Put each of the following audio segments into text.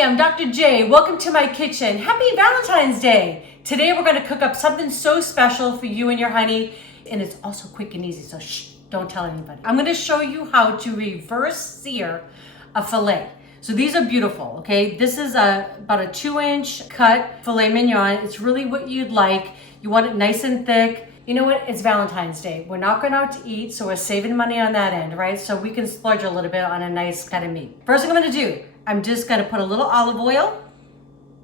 Hey, I'm Dr. J. Welcome to my kitchen. Happy Valentine's Day. Today we're going to cook up something so special for you and your honey, and it's also quick and easy, so shh, don't tell anybody. I'm going to show you how to reverse sear a filet. So these are beautiful, okay? This is about a 2-inch cut filet mignon. It's really what you'd like. You want it nice and thick. You know what? It's Valentine's Day. We're not going out to eat, so we're saving money on that end, right? So we can splurge a little bit on a nice cut of meat. First thing I'm going to do, I'm just going to put a little olive oil,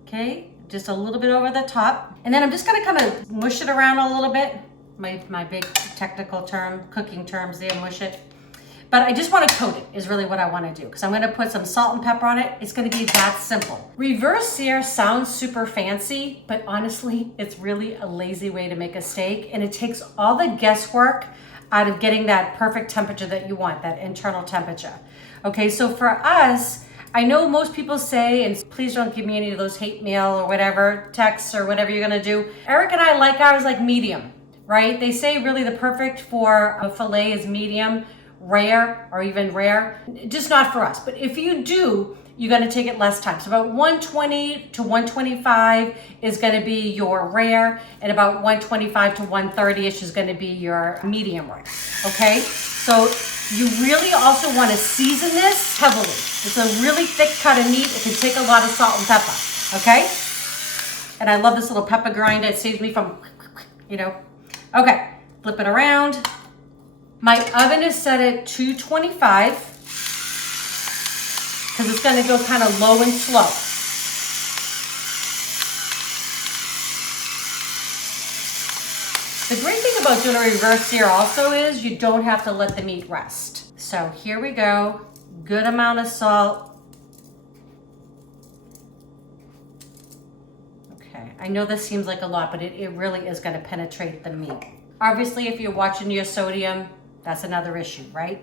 okay? Just a little bit over the top. And then I'm just going to kind of mush it around a little bit. My big technical term, cooking terms there, mush it. But I just want to coat it is really what I want to do, because I'm going to put some salt and pepper on it. It's going to be that simple. Reverse sear sounds super fancy, but honestly, it's really a lazy way to make a steak, and it takes all the guesswork out of getting that perfect temperature that you want, that internal temperature. Okay, so for us, I know most people say, and please don't give me any of those hate mail or whatever, texts or whatever you're going to do. Eric and I like ours like medium, right? They say really the perfect for a filet is medium, rare, or even rare. Just not for us. But if you do, you're going to take it less time. So about 120 to 125 is going to be your rare, and about 125 to 130-ish is going to be your medium rare. Okay? So you really also want to season this heavily. It's a really thick cut of meat. It can take a lot of salt and pepper. Okay? And I love this little pepper grinder. It saves me from, you know. Okay. Flip it around. My oven is set at 225 because it's going to go kind of low and slow. The great thing about doing a reverse sear also is you don't have to let the meat rest. So here we go. Good amount of salt. Okay, I know this seems like a lot, but it really is going to penetrate the meat. Obviously, if you're watching your sodium, that's another issue, right?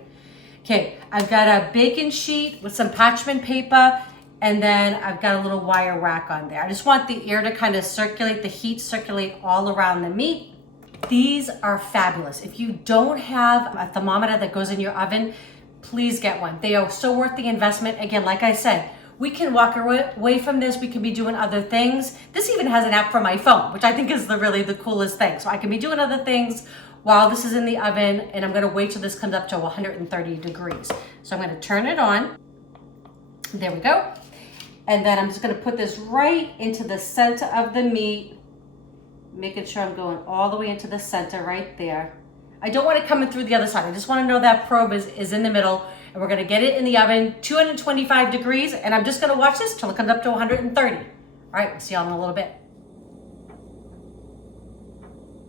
Okay, I've got a baking sheet with some parchment paper, and then I've got a little wire rack on there. I just want the air to kind of circulate, the heat circulate all around the meat. These are fabulous. If you don't have a thermometer that goes in your oven, please get one. They are so worth the investment. Again, like I said, we can walk away from this. We can be doing other things. This even has an app for my phone, which I think is really the coolest thing. So I can be doing other things while this is in the oven, and I'm gonna wait till this comes up to 130 degrees. So I'm gonna turn it on. There we go. And then I'm just gonna put this right into the center of the meat, making sure I'm going all the way into the center right there. I don't want it coming through the other side. I just wanna know that probe is in the middle, and we're gonna get it in the oven, 225 degrees, and I'm just gonna watch this till it comes up to 130. All right, we'll see y'all in a little bit.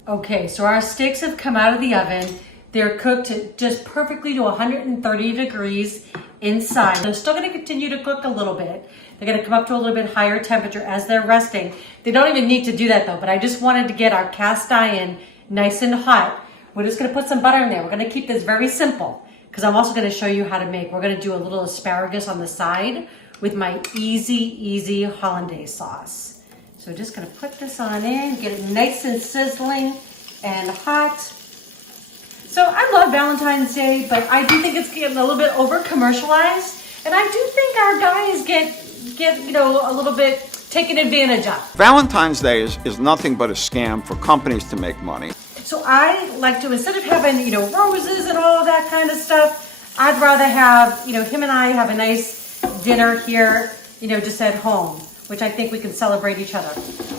Okay, so our steaks have come out of the oven. They're cooked just perfectly to 130 degrees inside. They're still gonna continue to cook a little bit. They're gonna come up to a little bit higher temperature as they're resting. They don't even need to do that though, but I just wanted to get our cast iron nice and hot. We're just gonna put some butter in there. We're gonna keep this very simple because I'm also gonna show you how to make, we're gonna do a little asparagus on the side with my easy Hollandaise sauce. So just gonna put this on in, get it nice and sizzling and hot. So I love Valentine's Day, but I do think it's getting a little bit over commercialized. And I do think our guys get you know, a little bit taken advantage of. Valentine's Day is nothing but a scam for companies to make money. So I like to, instead of having, you know, roses and all of that kind of stuff, I'd rather have, you know, him and I have a nice dinner here, you know, just at home, which I think we can celebrate each other.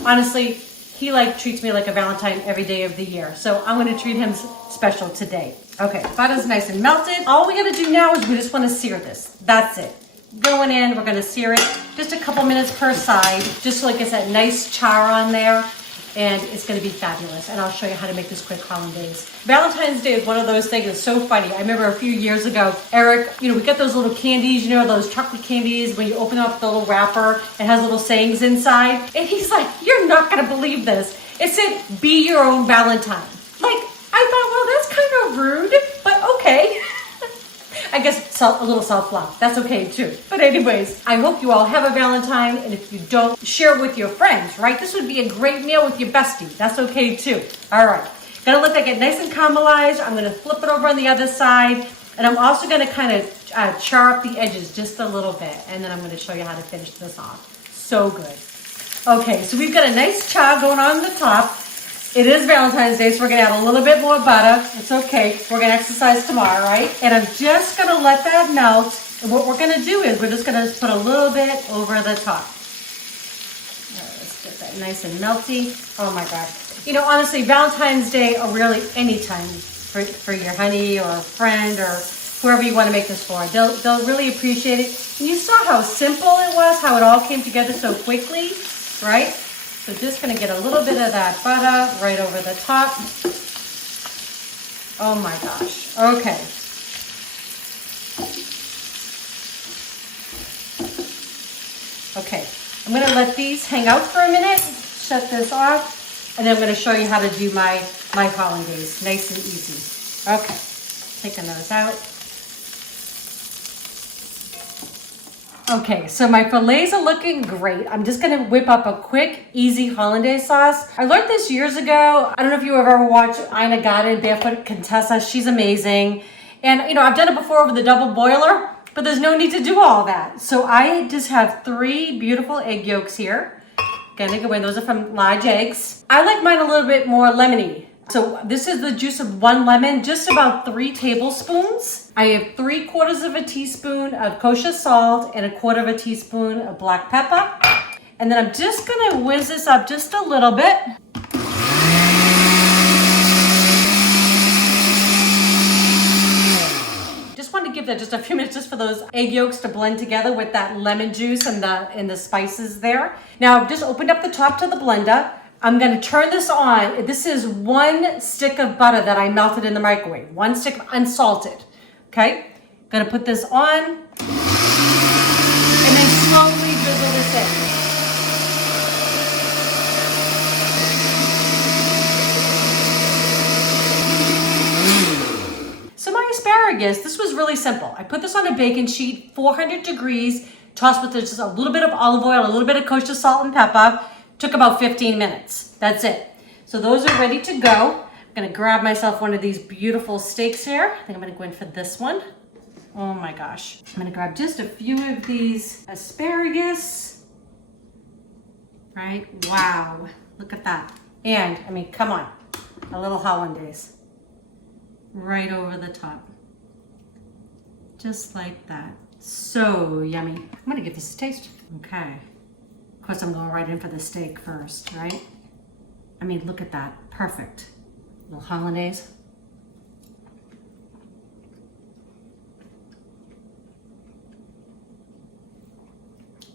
Honestly, he treats me like a Valentine every day of the year. So I'm gonna treat him special today. Okay, butter's nice and melted. All we gotta do now is we just wanna sear this. That's it. Going in, we're gonna sear it just a couple minutes per side, just so it gets that nice char on there. And it's gonna be fabulous. And I'll show you how to make this quick hollandaise. Valentine's Day is one of those things that's so funny. I remember a few years ago, Eric, you know, we got those little candies, you know, those chocolate candies when you open up the little wrapper, it has little sayings inside. And he's like, you're not gonna believe this. It said, be your own Valentine. Like, I thought, well, that's kind of rude, but okay. I guess a little self-love. That's okay too. But anyways, I hope you all have a Valentine, and if you don't, share it with your friends, right? This would be a great meal with your bestie. That's okay too. All right. Gonna let that get nice and caramelized. I'm gonna flip it over on the other side. And I'm also gonna kind of char up the edges just a little bit. And then I'm gonna show you how to finish this off. So good. Okay, so we've got a nice char going on the top. It is Valentine's Day, so we're gonna add a little bit more butter. It's okay, we're gonna exercise tomorrow, right? And I'm just gonna let that melt. And what we're gonna do is we're just gonna put a little bit over the top. Let's get that nice and melty. Oh my gosh. You know, honestly, Valentine's Day or really any time for your honey or a friend or whoever you want to make this for. They'll really appreciate it. And you saw how simple it was, how it all came together so quickly, right? So just gonna get a little bit of that butter right over the top. Oh my gosh, okay. Okay, I'm gonna let these hang out for a minute, shut this off, and then I'm gonna show you how to do my Hollandaise, nice and easy. Okay, taking those out. Okay, so my fillets are looking great. I'm just gonna whip up a quick, easy Hollandaise sauce. I learned this years ago. I don't know if you have ever watched Ina Garten, Barefoot Contessa. She's amazing. And you know, I've done it before with the double boiler, but there's no need to do all that. So I just have 3 beautiful egg yolks here. Gonna go in, those are from large eggs. I like mine a little bit more lemony. So this is the juice of 1 lemon, just about 3 tablespoons. I have 3/4 of a teaspoon of kosher salt and 1/4 of a teaspoon of black pepper. And then I'm just gonna whiz this up just a little bit. Just want to give that just a few minutes just for those egg yolks to blend together with that lemon juice and the spices there. Now I've just opened up the top to the blender. I'm gonna turn this on. This is 1 stick of butter that I melted in the microwave. 1 stick unsalted, okay? Gonna put this on and then slowly drizzle this in. So my asparagus, this was really simple. I put this on a baking sheet, 400 degrees, tossed with just a little bit of olive oil, a little bit of kosher salt and pepper. Took about 15 minutes. That's it. So those are ready to go. I'm gonna grab myself one of these beautiful steaks here. I think I'm gonna go in for this one. Oh my gosh. I'm gonna grab just a few of these asparagus. Right? Wow. Look at that. And, I mean, come on. A little Hollandaise. Right over the top. Just like that. So yummy. I'm gonna give this a taste. Okay. Of course, I'm going right in for the steak first, right? I mean, look at that. Perfect. Little Hollandaise.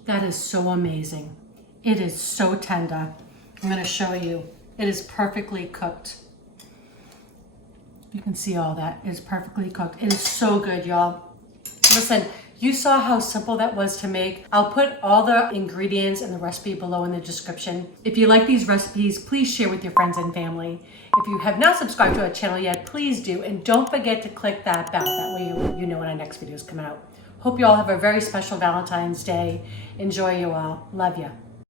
That is so amazing. It is so tender. I'm going to show you. It is perfectly cooked. You can see all that. It is perfectly cooked. It is so good, y'all. Listen. You saw how simple that was to make. I'll put all the ingredients and the recipe below in the description. If you like these recipes, please share with your friends and family. If you have not subscribed to our channel yet, please do. And don't forget to click that bell. That way you know when our next video is coming out. Hope you all have a very special Valentine's Day. Enjoy you all. Love you.